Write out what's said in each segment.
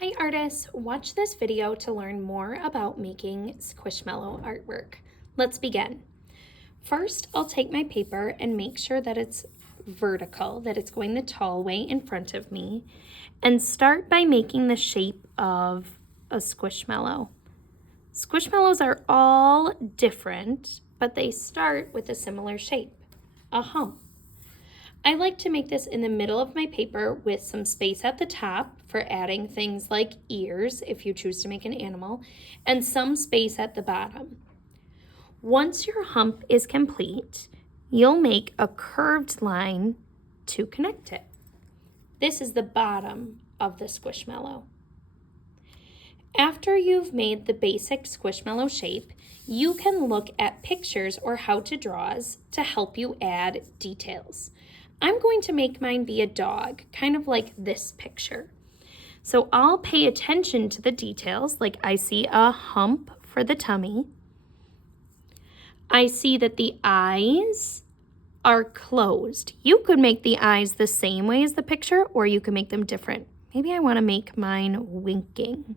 Hi artists, watch this video to learn more about making Squishmallow artwork. Let's begin. First, I'll take my paper and make sure that it's vertical, that it's going the tall way in front of me, and start by making the shape of a Squishmallow. Squishmallows are all different, but they start with a similar shape, a hump. I like to make this in the middle of my paper with some space at the top for adding things like ears if you choose to make an animal, and some space at the bottom. Once your hump is complete, you'll make a curved line to connect it. This is the bottom of the Squishmallow. After you've made the basic Squishmallow shape, you can look at pictures or how-to draws to help you add details. I'm going to make mine be a dog, kind of like this picture. So I'll pay attention to the details, like I see a hump for the tummy. I see that the eyes are closed. You could make the eyes the same way as the picture, or you can make them different. Maybe I want to make mine winking.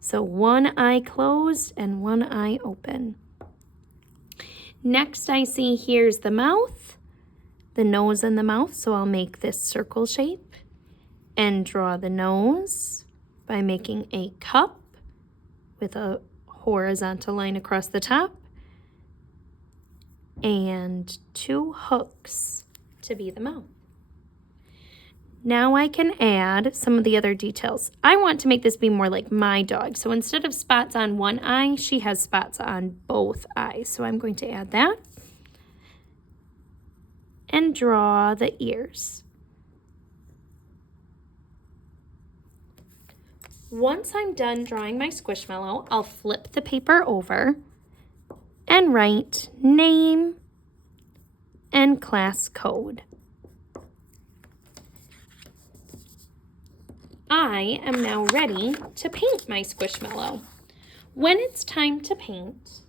So one eye closed and one eye open. Next I see here's the mouth, the nose and the mouth, so I'll make this circle shape and draw the nose by making a cup with a horizontal line across the top and two hooks to be the mouth. Now I can add some of the other details. I want to make this be more like my dog. So instead of spots on one eye, she has spots on both eyes. So I'm going to add that and draw the ears. Once I'm done drawing my Squishmallow, I'll flip the paper over and write name and class code. I am now ready to paint my Squishmallow. When it's time to paint,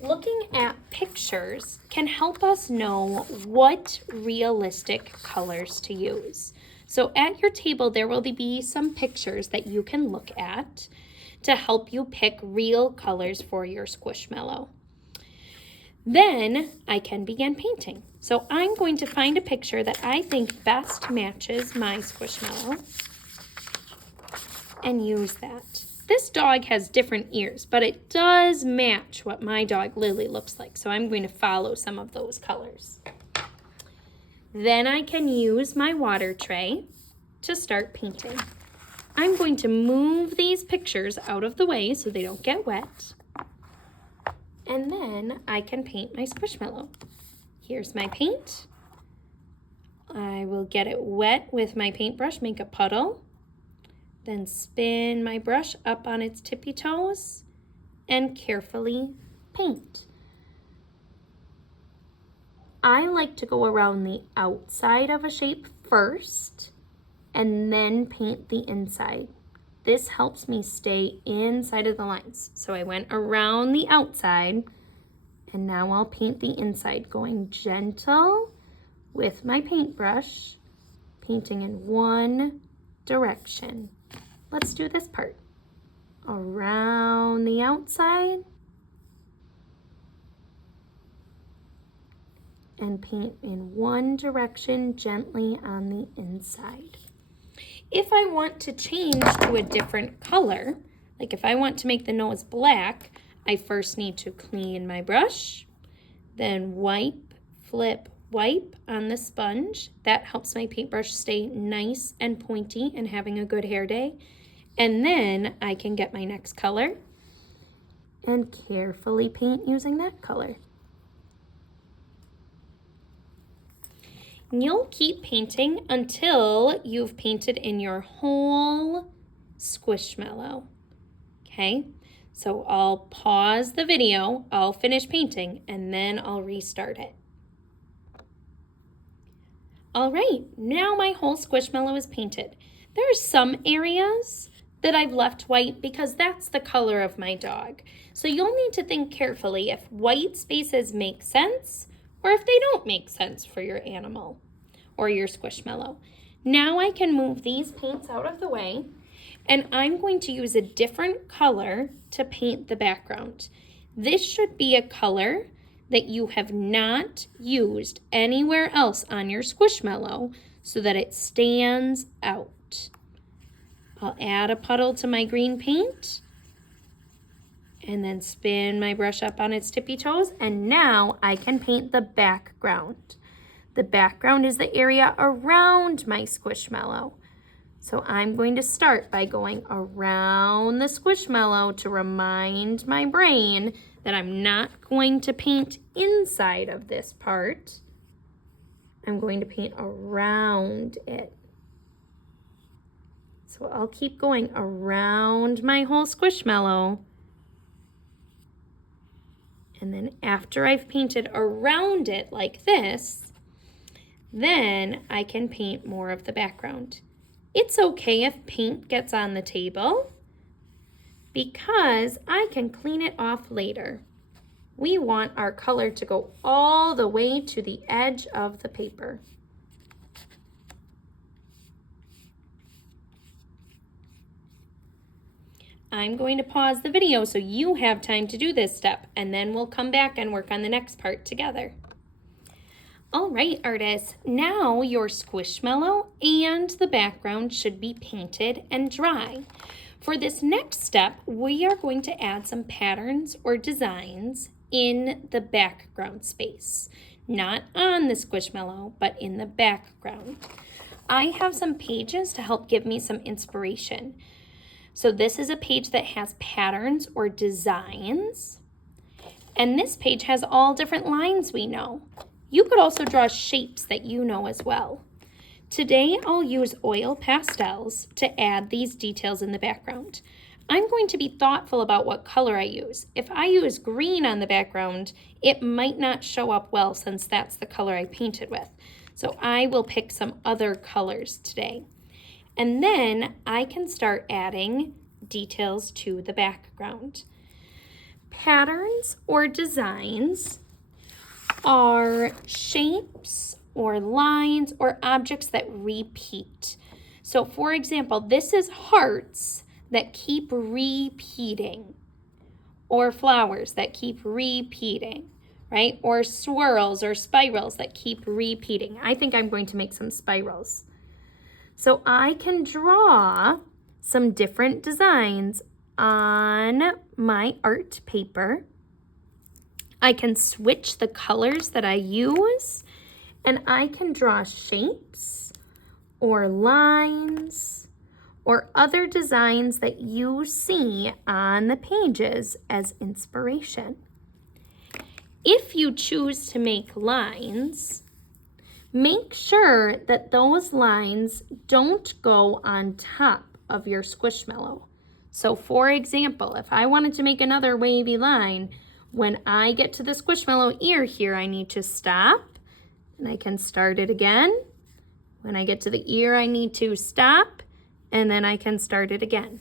looking at pictures can help us know what realistic colors to use. So at your table, there will be some pictures that you can look at to help you pick real colors for your Squishmallow. Then I can begin painting. So I'm going to find a picture that I think best matches my Squishmallow and use that. This dog has different ears, but it does match what my dog Lily looks like, so I'm going to follow some of those colors. Then I can use my water tray to start painting. I'm going to move these pictures out of the way so they don't get wet, and then I can paint my Squishmallow. Here's my paint. I will get it wet with my paintbrush, make a puddle, then spin my brush up on its tippy toes and carefully paint. I like to go around the outside of a shape first and then paint the inside. This helps me stay inside of the lines. So I went around the outside and now I'll paint the inside, going gentle with my paintbrush, painting in one direction. Let's do this part. Around the outside and paint in one direction gently on the inside. If I want to change to a different color, like if I want to make the nose black, I first need to clean my brush, then wipe, flip, wipe on the sponge. That helps my paintbrush stay nice and pointy and having a good hair day. And then I can get my next color and carefully paint using that color. And you'll keep painting until you've painted in your whole Squishmallow. Okay, so I'll pause the video, I'll finish painting, and then I'll restart it. All right, now my whole Squishmallow is painted. There are some areas that I've left white because that's the color of my dog. So you'll need to think carefully if white spaces make sense or if they don't make sense for your animal or your Squishmallow. Now I can move these paints out of the way, and I'm going to use a different color to paint the background. This should be a color that you have not used anywhere else on your Squishmallow so that it stands out. I'll add a puddle to my green paint and then spin my brush up on its tippy toes, and now I can paint the background. The background is the area around my Squishmallow. So I'm going to start by going around the Squishmallow to remind my brain that I'm not going to paint inside of this part. I'm going to paint around it. So I'll keep going around my whole Squishmallow. And then after I've painted around it like this, then I can paint more of the background. It's okay if paint gets on the table because I can clean it off later. We want our color to go all the way to the edge of the paper. I'm going to pause the video so you have time to do this step, and then we'll come back and work on the next part together. All right, artists, now your Squishmallow and the background should be painted and dry. For this next step, we are going to add some patterns or designs in the background space. Not on the Squishmallow, but in the background. I have some pages to help give me some inspiration. So this is a page that has patterns or designs. And this page has all different lines we know. You could also draw shapes that you know as well. Today I'll use oil pastels to add these details in the background. I'm going to be thoughtful about what color I use. If I use green on the background, it might not show up well since that's the color I painted with. So I will pick some other colors today. And then I can start adding details to the background. Patterns or designs are shapes or lines or objects that repeat. So for example, this is hearts that keep repeating, or flowers that keep repeating, right? Or swirls or spirals that keep repeating. I think I'm going to make some spirals. So I can draw some different designs on my art paper. I can switch the colors that I use, and I can draw shapes or lines or other designs that you see on the pages as inspiration. If you choose to make lines, make sure that those lines don't go on top of your Squishmallow. So for example, if I wanted to make another wavy line, when I get to the Squishmallow ear here, I need to stop, and I can start it again. When I get to the ear, I need to stop, and then I can start it again.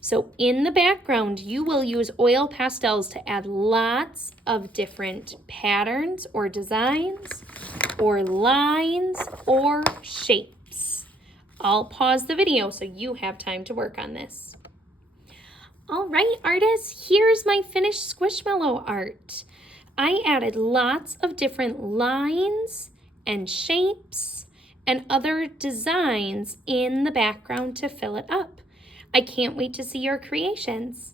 So in the background, you will use oil pastels to add lots of different patterns or designs or lines or shapes. I'll pause the video so you have time to work on this. All right, artists, here's my finished Squishmallow art. I added lots of different lines and shapes and other designs in the background to fill it up. I can't wait to see your creations.